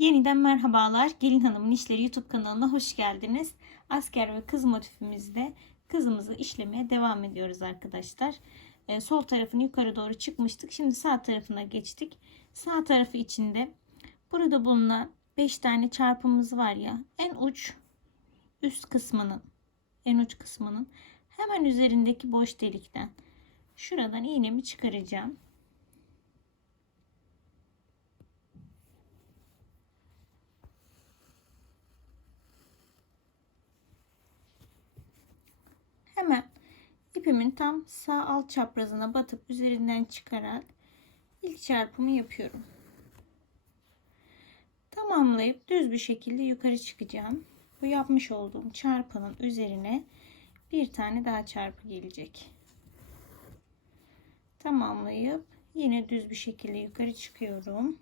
Yeniden merhabalar. Gelin Hanım'ın İşleri YouTube kanalına hoş geldiniz. Asker ve kız motifimizde kızımızı işlemeye devam ediyoruz arkadaşlar. Ee, sol tarafını yukarı doğru çıkmıştık. Şimdi sağ tarafına geçtik. Sağ tarafı içinde burada bulunan 5 tane çarpımız var ya. En uç üst kısmının en uç kısmının hemen üzerindeki boş delikten şuradan iğnemi çıkaracağım. Hemen ipimin tam sağ alt çaprazına batıp üzerinden çıkarak ilk çarpımı yapıyorum. Tamamlayıp düz bir şekilde yukarı çıkacağım. Bu yapmış olduğum çarpının üzerine bir tane daha çarpı gelecek. Tamamlayıp yine düz bir şekilde yukarı çıkıyorum.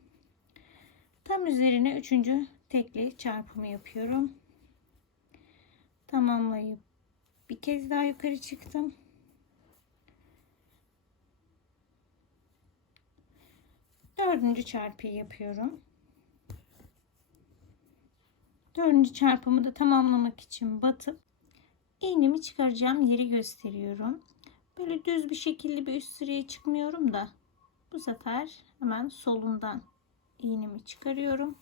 Tam üzerine üçüncü tekli çarpımı yapıyorum. Tamamlayıp bir kez daha yukarı çıktım. Dördüncü çarpıyı yapıyorum. Dördüncü çarpımı da tamamlamak için batıp iğnemi çıkaracağım yeri gösteriyorum. Böyle düz bir şekilde bir üst sıraya çıkmıyorum da bu sefer hemen solundan iğnemi çıkarıyorum.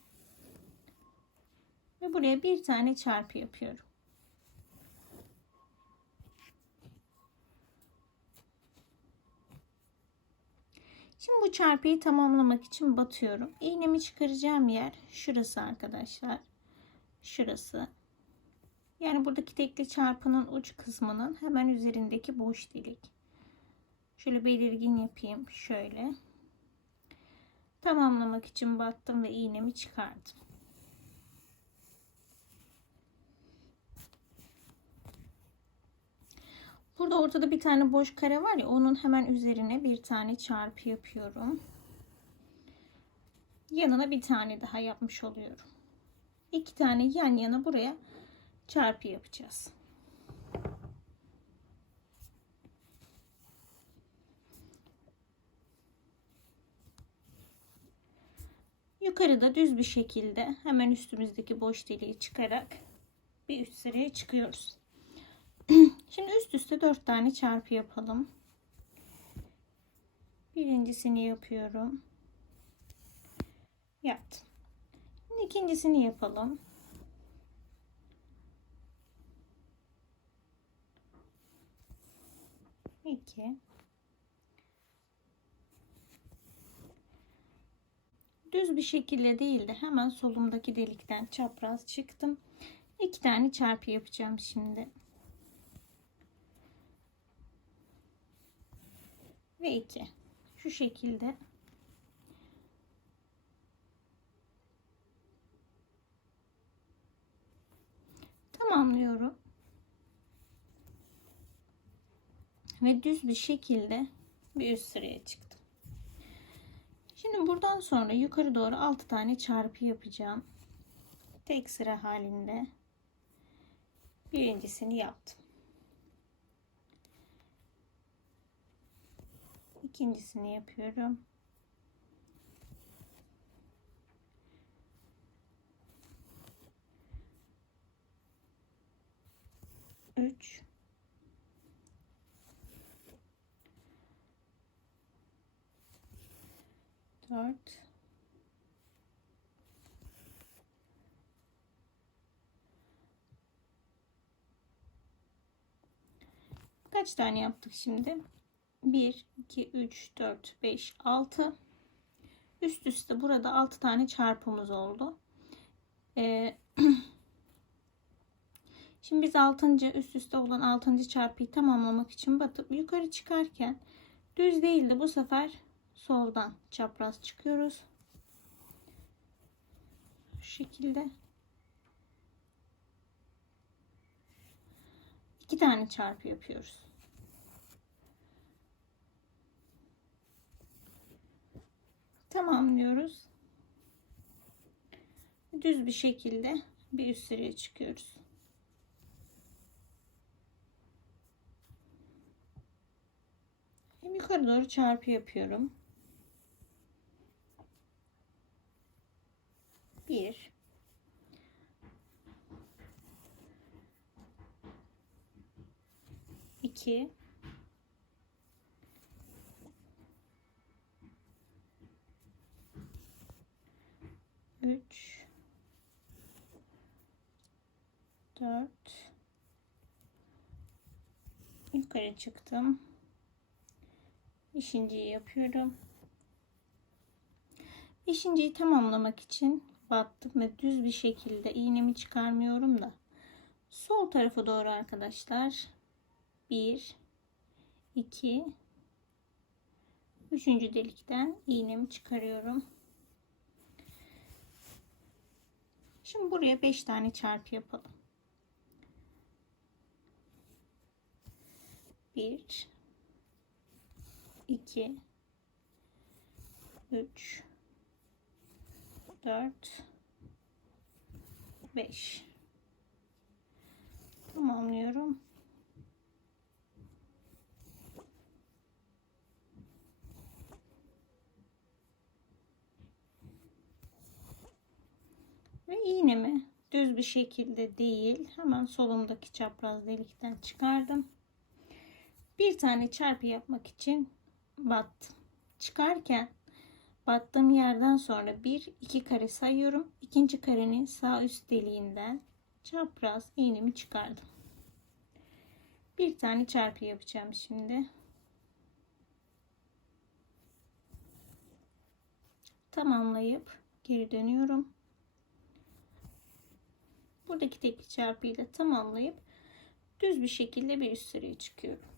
Ve buraya bir tane çarpı yapıyorum. Şimdi bu çarpıyı tamamlamak için batıyorum. İğnemi çıkaracağım yer şurası arkadaşlar. Şurası. Yani buradaki tekli çarpının uç kısmının hemen üzerindeki boş delik. Şöyle belirgin yapayım. Şöyle. Tamamlamak için battım ve iğnemi çıkardım. Burada ortada bir tane boş kare var ya onun hemen üzerine bir tane çarpı yapıyorum. Yanına bir tane daha yapmış oluyorum. İki tane yan yana buraya çarpı yapacağız. Yukarıda düz bir şekilde hemen üstümüzdeki boş deliği çıkarak bir üst sıraya çıkıyoruz. Şimdi üst üste dört tane çarpı yapalım. Birincisini yapıyorum. Yaptım. Şimdi ikincisini yapalım. İki. Düz bir şekilde değil de hemen solumdaki delikten çapraz çıktım. İki tane çarpı yapacağım şimdi. Ve 2 şu şekilde. Tamamlıyorum. Ve düz bir şekilde bir üst sıraya çıktım. Şimdi buradan sonra yukarı doğru 6 tane çarpı yapacağım. Tek sıra halinde birincisini yaptım ikincisini yapıyorum. Üç. Dört. Kaç tane yaptık şimdi? 1, 2, 3, 4, 5, 6. Üst üste burada 6 tane çarpımız oldu. Ee, Şimdi biz 6. üst üste olan 6. çarpıyı tamamlamak için batıp yukarı çıkarken düz değildi. Bu sefer soldan çapraz çıkıyoruz. Şu şekilde. iki tane çarpı yapıyoruz. düz bir şekilde bir üst sıraya çıkıyoruz. Hem yukarı doğru çarpı yapıyorum. 1 2 3 4 yukarı çıktım. Beşinciyi yapıyorum. Beşinciyi tamamlamak için battım ve düz bir şekilde iğnemi çıkarmıyorum da sol tarafa doğru arkadaşlar 1 2 3. delikten iğnemi çıkarıyorum. Şimdi buraya 5 tane çarpı yapalım. 1 2 3 4 5 tamamlıyorum. Ve iğnemi düz bir şekilde değil hemen solumdaki çapraz delikten çıkardım. Bir tane çarpı yapmak için battım. Çıkarken battığım yerden sonra bir iki kare sayıyorum. İkinci karenin sağ üst deliğinden çapraz iğnemi çıkardım. Bir tane çarpı yapacağım şimdi. Tamamlayıp geri dönüyorum. Buradaki tek çarpıyı da tamamlayıp düz bir şekilde bir üst sıraya çıkıyorum.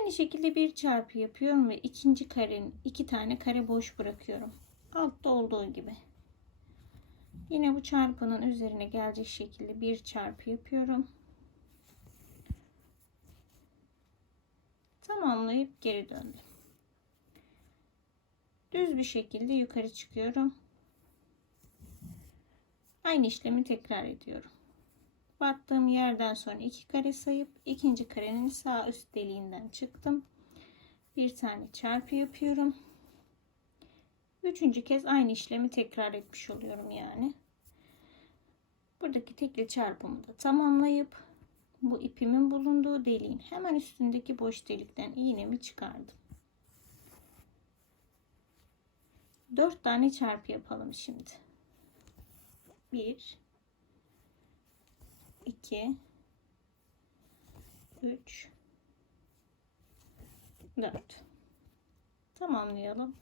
Aynı şekilde bir çarpı yapıyorum ve ikinci karenin iki tane kare boş bırakıyorum. Altta olduğu gibi. Yine bu çarpının üzerine gelecek şekilde bir çarpı yapıyorum. Tamamlayıp geri döndüm. Düz bir şekilde yukarı çıkıyorum. Aynı işlemi tekrar ediyorum. Battığım yerden sonra iki kare sayıp ikinci karenin sağ üst deliğinden çıktım. Bir tane çarpı yapıyorum. Üçüncü kez aynı işlemi tekrar etmiş oluyorum yani. Buradaki tekli çarpımı da tamamlayıp bu ipimin bulunduğu deliğin hemen üstündeki boş delikten iğnemi çıkardım. Dört tane çarpı yapalım şimdi. Bir, iki, üç, dört. Tamamlayalım.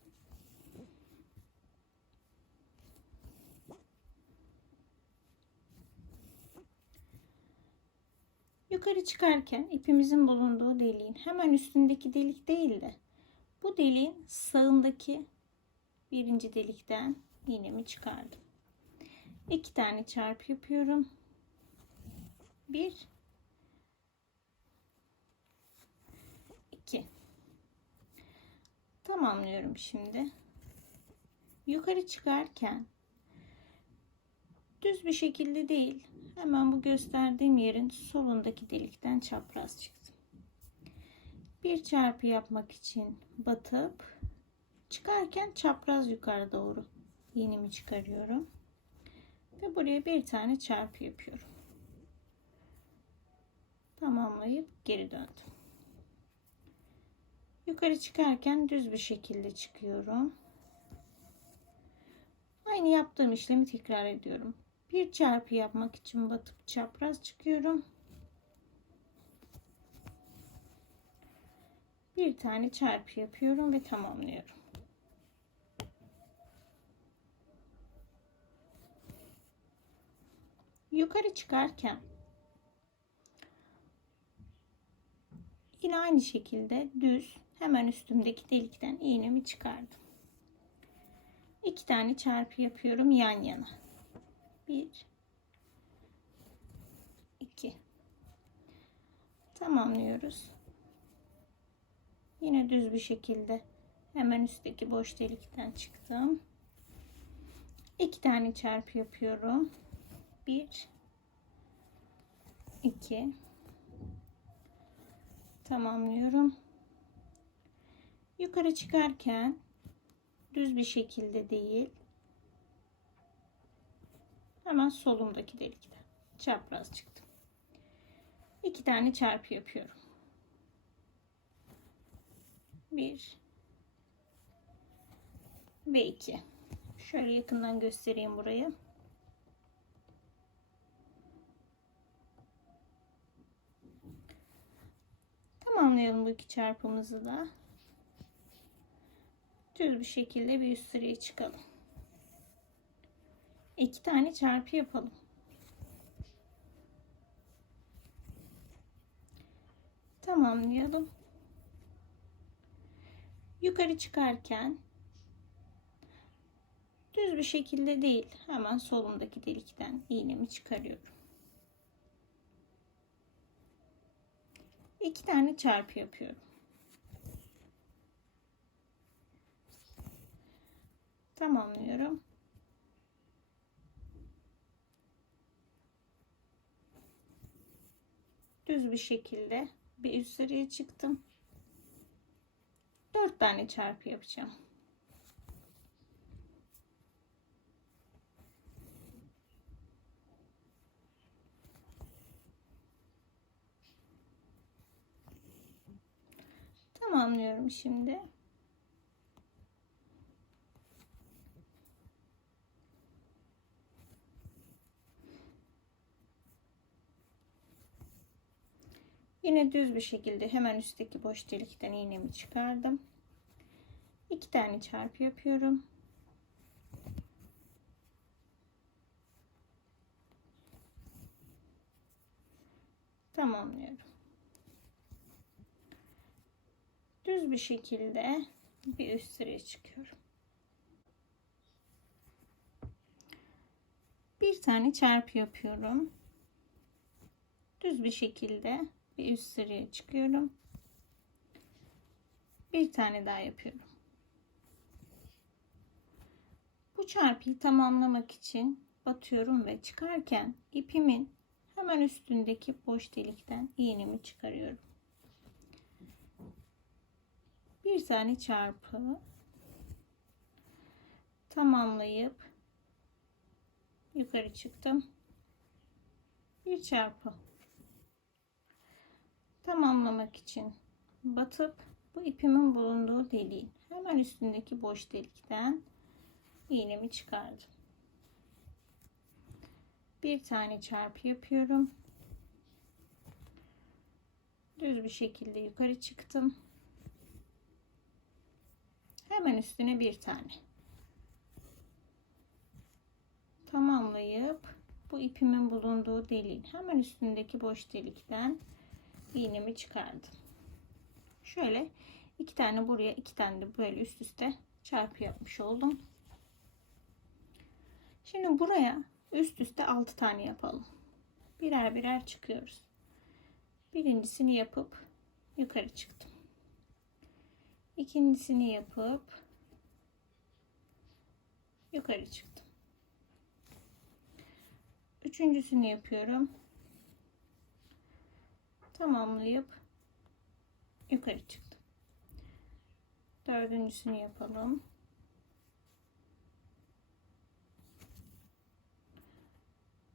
Yukarı çıkarken ipimizin bulunduğu deliğin hemen üstündeki delik değil de bu deliğin sağındaki birinci delikten iğnemi çıkardım. İki tane çarpı yapıyorum. Bir, iki. Tamamlıyorum şimdi. Yukarı çıkarken düz bir şekilde değil hemen bu gösterdiğim yerin solundaki delikten çapraz çıktım. Bir çarpı yapmak için batıp çıkarken çapraz yukarı doğru iğnemi çıkarıyorum. Ve buraya bir tane çarpı yapıyorum. Tamamlayıp geri döndüm. Yukarı çıkarken düz bir şekilde çıkıyorum. Aynı yaptığım işlemi tekrar ediyorum. Bir çarpı yapmak için batıp çapraz çıkıyorum. Bir tane çarpı yapıyorum ve tamamlıyorum. Yukarı çıkarken yine aynı şekilde düz hemen üstümdeki delikten iğnemi çıkardım. İki tane çarpı yapıyorum yan yana. Bir, iki. Tamamlıyoruz. Yine düz bir şekilde hemen üstteki boş delikten çıktım. İki tane çarpı yapıyorum. Bir, iki. Tamamlıyorum. Yukarı çıkarken düz bir şekilde değil hemen solumdaki delikte çapraz çıktım. iki tane çarpı yapıyorum. Bir ve iki. Şöyle yakından göstereyim burayı. Tamamlayalım bu iki çarpımızı da. Düz bir şekilde bir üst sıraya çıkalım. İki tane çarpı yapalım. Tamamlayalım. Yukarı çıkarken düz bir şekilde değil, hemen solumdaki delikten iğnemi çıkarıyorum. İki tane çarpı yapıyorum. Tamamlıyorum. Düz bir şekilde bir üst sıraya çıktım. Dört tane çarpı yapacağım. Tamamlıyorum şimdi. Yine düz bir şekilde hemen üstteki boş delikten iğnemi çıkardım. İki tane çarpı yapıyorum. Tamamlıyorum. Düz bir şekilde bir üst sıraya çıkıyorum. Bir tane çarpı yapıyorum. Düz bir şekilde bir üst sıraya çıkıyorum. Bir tane daha yapıyorum. Bu çarpıyı tamamlamak için batıyorum ve çıkarken ipimin hemen üstündeki boş delikten iğnemi çıkarıyorum. Bir tane çarpı tamamlayıp yukarı çıktım. Bir çarpı tamamlamak için batıp bu ipimin bulunduğu deliğin hemen üstündeki boş delikten iğnemi çıkardım. Bir tane çarpı yapıyorum. Düz bir şekilde yukarı çıktım. Hemen üstüne bir tane. Tamamlayıp bu ipimin bulunduğu deliğin hemen üstündeki boş delikten iğnemi çıkardım. Şöyle iki tane buraya iki tane de böyle üst üste çarpı yapmış oldum. Şimdi buraya üst üste 6 tane yapalım. Birer birer çıkıyoruz. Birincisini yapıp yukarı çıktım. İkincisini yapıp yukarı çıktım. Üçüncüsünü yapıyorum. Tamamlayıp yukarı çıktım. Dördüncüsünü yapalım.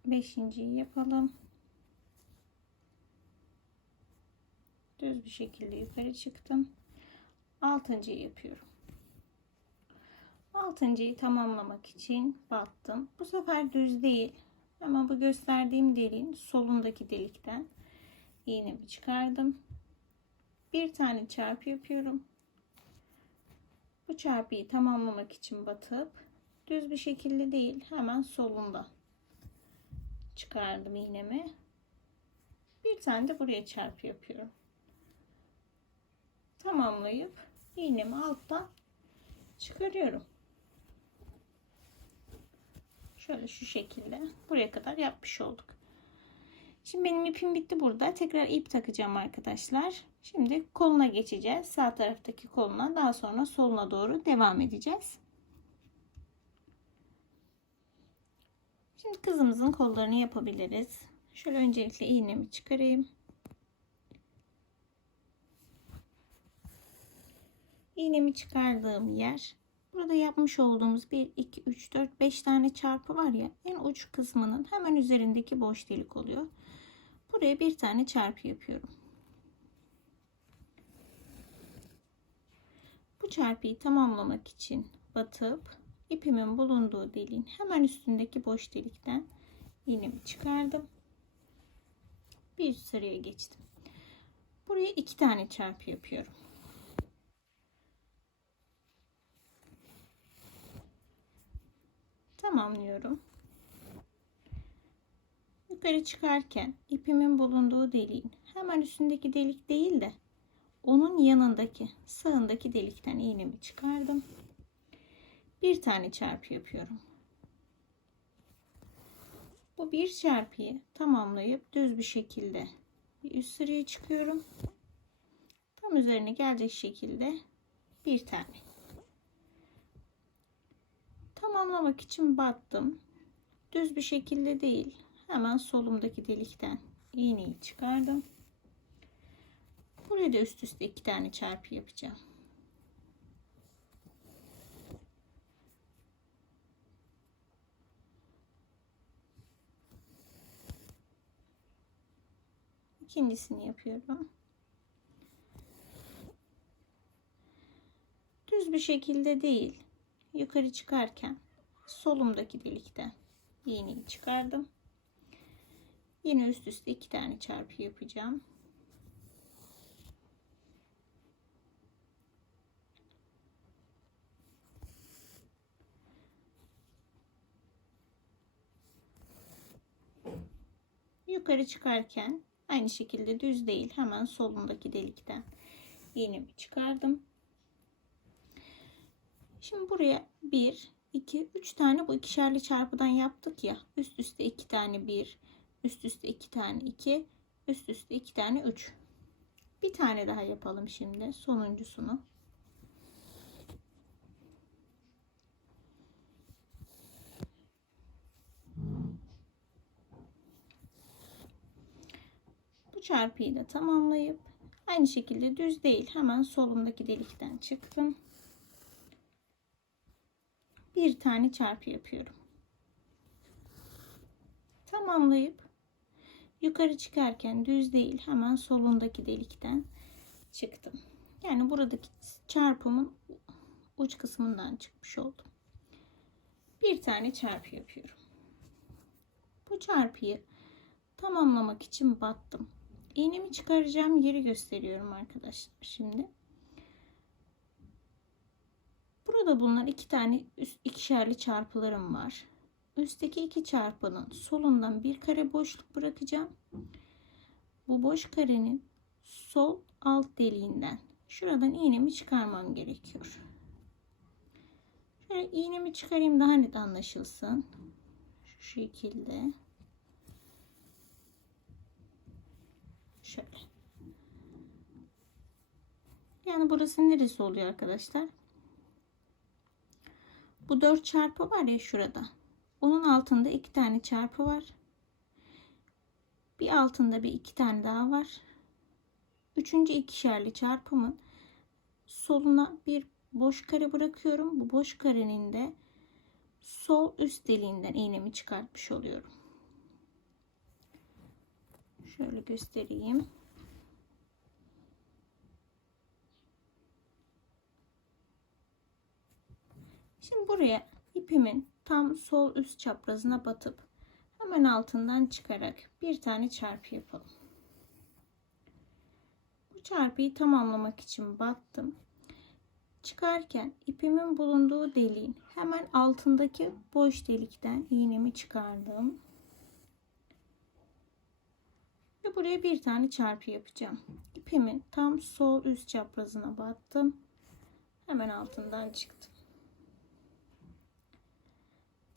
Beşinciyi yapalım. Düz bir şekilde yukarı çıktım. Altıncıyı yapıyorum. Altıncıyı tamamlamak için battım. Bu sefer düz değil. Ama bu gösterdiğim deliğin solundaki delikten iğnemi çıkardım. Bir tane çarpı yapıyorum. Bu çarpıyı tamamlamak için batıp düz bir şekilde değil hemen solunda çıkardım iğnemi. Bir tane de buraya çarpı yapıyorum. Tamamlayıp iğnemi alttan çıkarıyorum. Şöyle şu şekilde buraya kadar yapmış olduk. Şimdi benim ipim bitti burada. Tekrar ip takacağım arkadaşlar. Şimdi koluna geçeceğiz. Sağ taraftaki koluna daha sonra soluna doğru devam edeceğiz. Şimdi kızımızın kollarını yapabiliriz. Şöyle öncelikle iğnemi çıkarayım. İğnemi çıkardığım yer burada yapmış olduğumuz 1 2 3 4 5 tane çarpı var ya en uç kısmının hemen üzerindeki boş delik oluyor. Buraya bir tane çarpı yapıyorum. Bu çarpıyı tamamlamak için batıp ipimin bulunduğu deliğin hemen üstündeki boş delikten iğnemi çıkardım. Bir sıraya geçtim. Buraya iki tane çarpı yapıyorum. Tamamlıyorum. Yukarı çıkarken ipimin bulunduğu deliğin hemen üstündeki delik değil de onun yanındaki sağındaki delikten iğnemi çıkardım. Bir tane çarpı yapıyorum. Bu bir çarpıyı tamamlayıp düz bir şekilde bir üst sıraya çıkıyorum. Tam üzerine gelecek şekilde bir tane. Tamamlamak için battım. Düz bir şekilde değil. Hemen solumdaki delikten iğneyi çıkardım. Buraya da üst üste iki tane çarpı yapacağım. İkincisini yapıyorum. Düz bir şekilde değil. Yukarı çıkarken solumdaki delikten iğneyi çıkardım. Yine üst üste iki tane çarpı yapacağım. Yukarı çıkarken aynı şekilde düz değil hemen solundaki delikten iğnemi çıkardım. Şimdi buraya 1, 2, 3 tane bu ikişerli çarpıdan yaptık ya. Üst üste 2 tane 1, üst üste 2 tane 2, üst üste 2 tane 3. Bir tane daha yapalım şimdi sonuncusunu. Bu çarpıyı da tamamlayıp aynı şekilde düz değil hemen solumdaki delikten çıktım. Bir tane çarpı yapıyorum. Tamamlayıp yukarı çıkarken düz değil hemen solundaki delikten çıktım. Yani buradaki çarpımın uç kısmından çıkmış oldum. Bir tane çarpı yapıyorum. Bu çarpıyı tamamlamak için battım. İğnemi çıkaracağım yeri gösteriyorum arkadaşlar şimdi. Burada bunlar iki tane üst ikişerli çarpılarım var. Üstteki iki çarpının solundan bir kare boşluk bırakacağım. Bu boş karenin sol alt deliğinden şuradan iğnemi çıkarmam gerekiyor. Şöyle iğnemi çıkarayım daha net anlaşılsın. Şu şekilde. Şöyle. Yani burası neresi oluyor arkadaşlar? Bu 4 çarpı var ya şurada. Onun altında iki tane çarpı var. Bir altında bir iki tane daha var. Üçüncü ikişerli çarpımın soluna bir boş kare bırakıyorum. Bu boş karenin de sol üst deliğinden iğnemi çıkartmış oluyorum. Şöyle göstereyim. Şimdi buraya ipimin tam sol üst çaprazına batıp hemen altından çıkarak bir tane çarpı yapalım. Bu çarpıyı tamamlamak için battım. Çıkarken ipimin bulunduğu deliğin hemen altındaki boş delikten iğnemi çıkardım. Ve buraya bir tane çarpı yapacağım. İpimin tam sol üst çaprazına battım. Hemen altından çıktım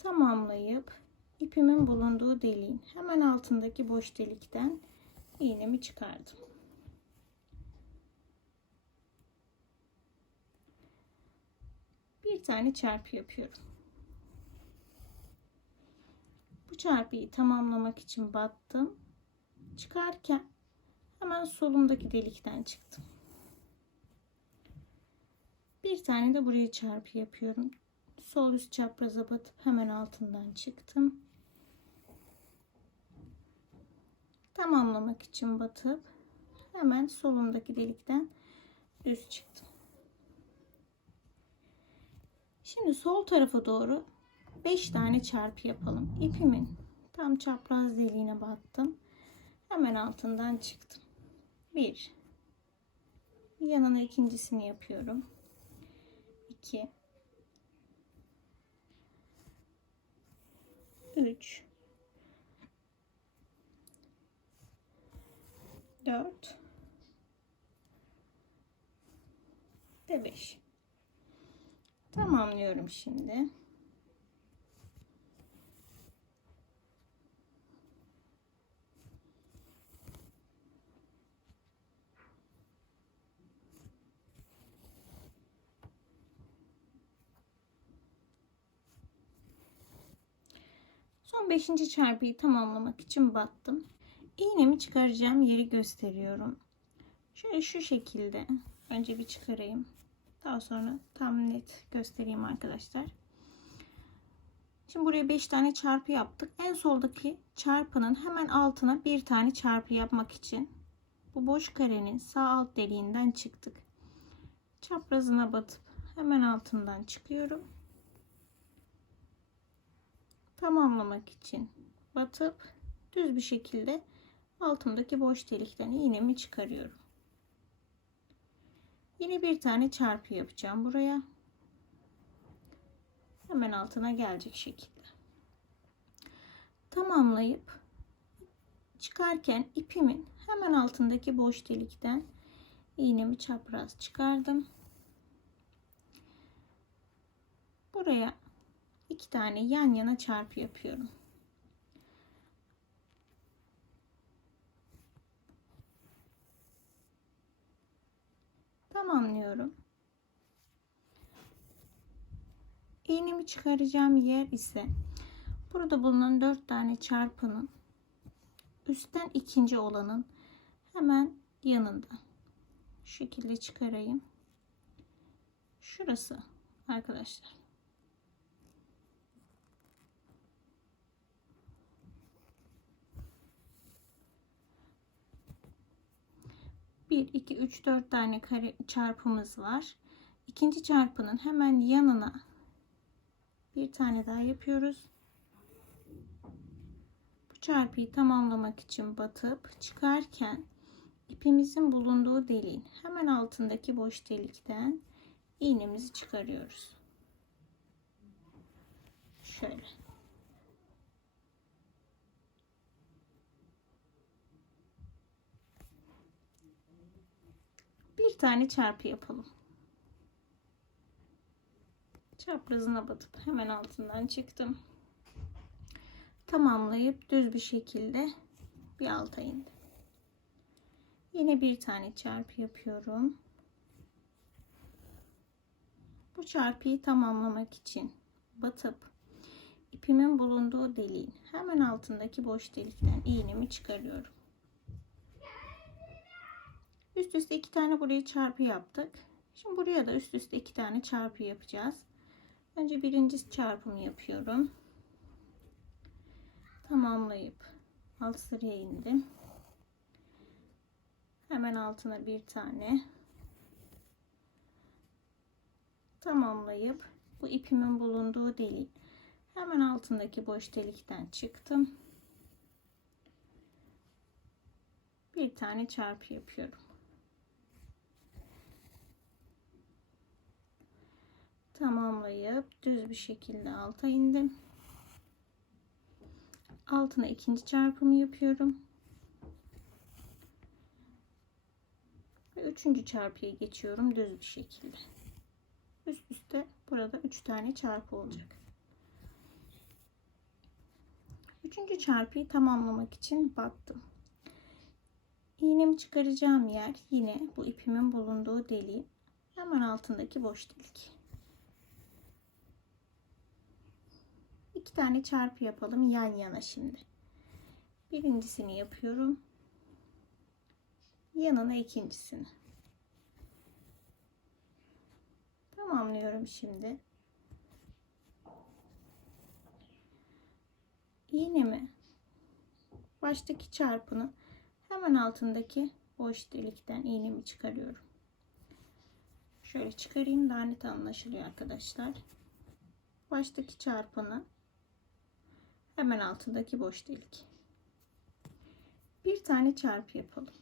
tamamlayıp ipimin bulunduğu deliğin hemen altındaki boş delikten iğnemi çıkardım. Bir tane çarpı yapıyorum. Bu çarpıyı tamamlamak için battım. Çıkarken hemen solundaki delikten çıktım. Bir tane de buraya çarpı yapıyorum sol üst çapraza batıp hemen altından çıktım. tamamlamak için batıp hemen solumdaki delikten düz çıktım. Şimdi sol tarafa doğru 5 tane çarpı yapalım. İpimin tam çapraz deliğine battım. Hemen altından çıktım. 1 yanına ikincisini yapıyorum. 2 3 4 ve 5 tamamlıyorum şimdi Son 5. çarpıyı tamamlamak için battım. İğnemi çıkaracağım yeri gösteriyorum. Şöyle şu şekilde önce bir çıkarayım. Daha sonra tam net göstereyim arkadaşlar. Şimdi buraya 5 tane çarpı yaptık. En soldaki çarpının hemen altına bir tane çarpı yapmak için bu boş karenin sağ alt deliğinden çıktık. Çaprazına batıp hemen altından çıkıyorum. Tamamlamak için batıp düz bir şekilde altımdaki boş delikten iğnemi çıkarıyorum. Yine bir tane çarpı yapacağım buraya. Hemen altına gelecek şekilde. Tamamlayıp çıkarken ipimin hemen altındaki boş delikten iğnemi çapraz çıkardım. Buraya iki tane yan yana çarpı yapıyorum. Tamamlıyorum. İğnemi çıkaracağım yer ise burada bulunan dört tane çarpının üstten ikinci olanın hemen yanında. Şu şekilde çıkarayım. Şurası arkadaşlar. 1, 2, 3, 4 tane kare çarpımız var. İkinci çarpının hemen yanına bir tane daha yapıyoruz. Bu çarpıyı tamamlamak için batıp çıkarken ipimizin bulunduğu deliğin hemen altındaki boş delikten iğnemizi çıkarıyoruz. Şöyle. Bir tane çarpı yapalım. Çaprazına batıp hemen altından çıktım. Tamamlayıp düz bir şekilde bir alta indim. Yine bir tane çarpı yapıyorum. Bu çarpıyı tamamlamak için batıp ipimin bulunduğu deliğin hemen altındaki boş delikten iğnemi çıkarıyorum. Üst üste iki tane buraya çarpı yaptık. Şimdi buraya da üst üste iki tane çarpı yapacağız. Önce birinci çarpımı yapıyorum. Tamamlayıp alt sıraya indim. Hemen altına bir tane tamamlayıp bu ipimin bulunduğu delik hemen altındaki boş delikten çıktım. Bir tane çarpı yapıyorum. Tamamlayıp düz bir şekilde alta indim. Altına ikinci çarpımı yapıyorum. Ve üçüncü çarpıya geçiyorum düz bir şekilde. Üst üste burada üç tane çarpı olacak. Üçüncü çarpıyı tamamlamak için battım. İğnemi çıkaracağım yer yine bu ipimin bulunduğu deliğin hemen altındaki boş delik. İki tane çarpı yapalım yan yana şimdi. Birincisini yapıyorum. Yanına ikincisini. Tamamlıyorum şimdi. İğnemi baştaki çarpını Hemen altındaki boş delikten iğnemi çıkarıyorum. Şöyle çıkarayım daha net anlaşılıyor arkadaşlar. Baştaki çarpanı hemen altındaki boş delik. Bir tane çarpı yapalım.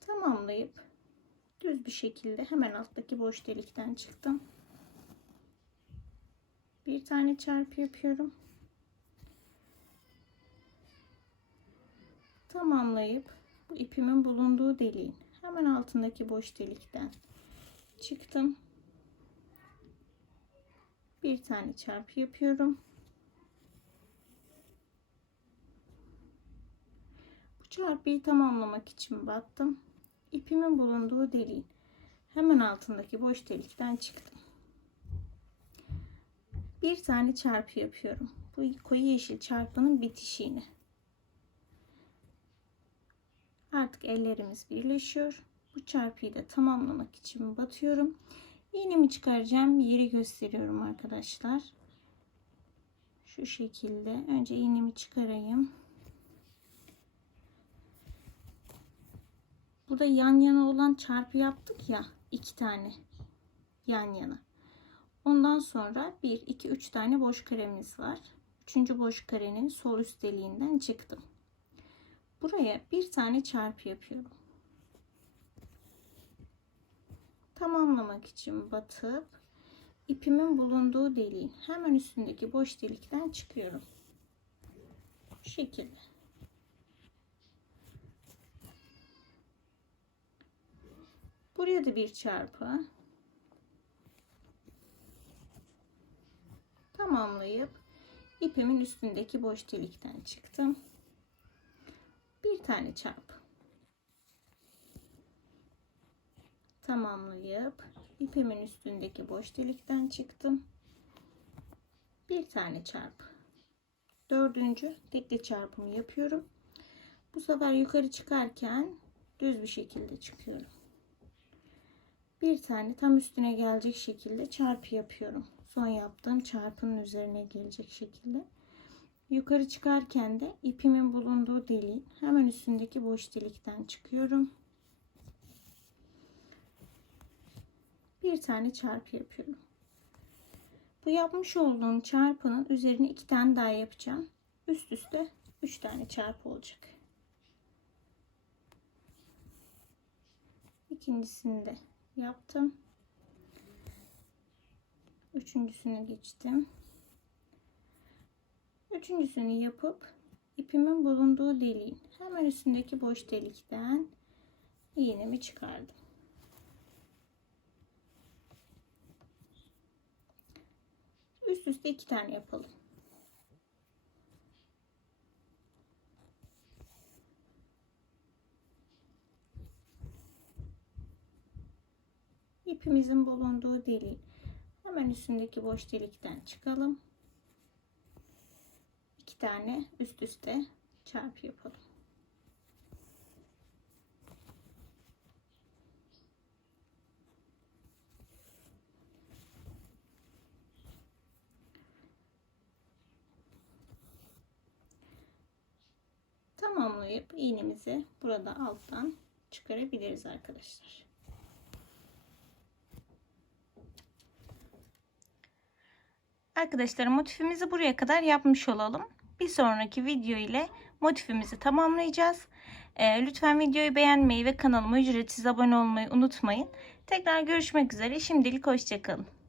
Tamamlayıp düz bir şekilde hemen alttaki boş delikten çıktım. Bir tane çarpı yapıyorum. Tamamlayıp bu ipimin bulunduğu deliğin hemen altındaki boş delikten çıktım. Bir tane çarpı yapıyorum. Bu çarpıyı tamamlamak için battım. İpimin bulunduğu deliğin hemen altındaki boş delikten çıktım. Bir tane çarpı yapıyorum. Bu koyu yeşil çarpının bitişiğini. Artık ellerimiz birleşiyor. Bu çarpıyı da tamamlamak için batıyorum. İğnemi çıkaracağım. Yeri gösteriyorum arkadaşlar. Şu şekilde. Önce iğnemi çıkarayım. Burada yan yana olan çarpı yaptık ya. iki tane yan yana. Ondan sonra 1, 2, 3 tane boş karemiz var. Üçüncü boş karenin sol üst deliğinden çıktım. Buraya bir tane çarpı yapıyorum. Tamamlamak için batıp ipimin bulunduğu deliğin hemen üstündeki boş delikten çıkıyorum. Bu şekilde. Buraya da bir çarpı. Tamamlayıp ipimin üstündeki boş delikten çıktım. Bir tane çarpı. Tamamlayıp ipimin üstündeki boş delikten çıktım. Bir tane çarpı. Dördüncü tekli çarpımı yapıyorum. Bu sefer yukarı çıkarken düz bir şekilde çıkıyorum. Bir tane tam üstüne gelecek şekilde çarpı yapıyorum. Son yaptığım çarpının üzerine gelecek şekilde. Yukarı çıkarken de ipimin bulunduğu deliğin hemen üstündeki boş delikten çıkıyorum. Bir tane çarpı yapıyorum. Bu yapmış olduğum çarpının üzerine iki tane daha yapacağım. Üst üste üç tane çarpı olacak. İkincisini de yaptım. Üçüncüsünü geçtim. Üçüncüsünü yapıp ipimin bulunduğu deliğin hemen üstündeki boş delikten iğnemi çıkardım. Üst üste iki tane yapalım. İpimizin bulunduğu deliğin hemen üstündeki boş delikten çıkalım. İki tane üst üste çarpı yapalım. Tamamlayıp iğnemizi burada alttan çıkarabiliriz arkadaşlar. Arkadaşlar motifimizi buraya kadar yapmış olalım. Bir sonraki video ile motifimizi tamamlayacağız. Ee, lütfen videoyu beğenmeyi ve kanalıma ücretsiz abone olmayı unutmayın. Tekrar görüşmek üzere. Şimdilik hoşçakalın.